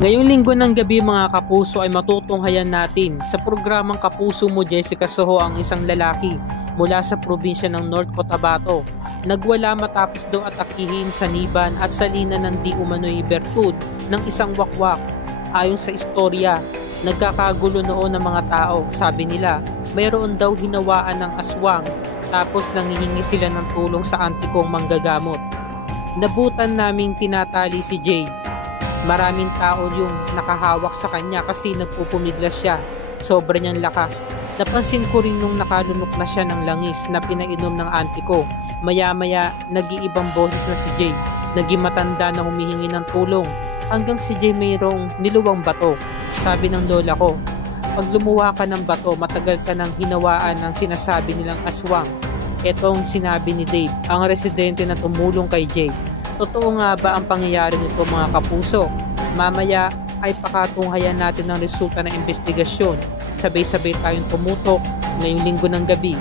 Ngayong linggo ng gabi mga kapuso ay matutunghayan natin sa programang Kapuso Mo Jessica Soho ang isang lalaki mula sa probinsya ng North Cotabato. Nagwala matapos daw atakihin sa niban at salina ng di umano'y bertud ng isang wakwak. Ayon sa istorya, nagkakagulo noon ng mga tao. Sabi nila, mayroon daw hinawaan ng aswang tapos nangihingi sila ng tulong sa antikong manggagamot. Nabutan naming tinatali si Jay. Maraming tao yung nakahawak sa kanya kasi nagpupumiglas siya. Sobra niyang lakas. Napansin ko rin nung nakalunok na siya ng langis na pinainom ng auntie ko. Maya-maya, nag-iibang boses na si Jay. Naging matanda na humihingi ng tulong. Hanggang si Jay mayroong niluwang bato. Sabi ng lola ko, pag lumuwa ka ng bato, matagal ka ng hinawaan ng sinasabi nilang aswang. Etong sinabi ni Dave, ang residente na tumulong kay Jay. Totoo nga ba ang pangyayari nito mga kapuso? Mamaya ay pakatunghayan natin ang resulta ng investigasyon. Sabay-sabay tayong tumutok ngayong linggo ng gabi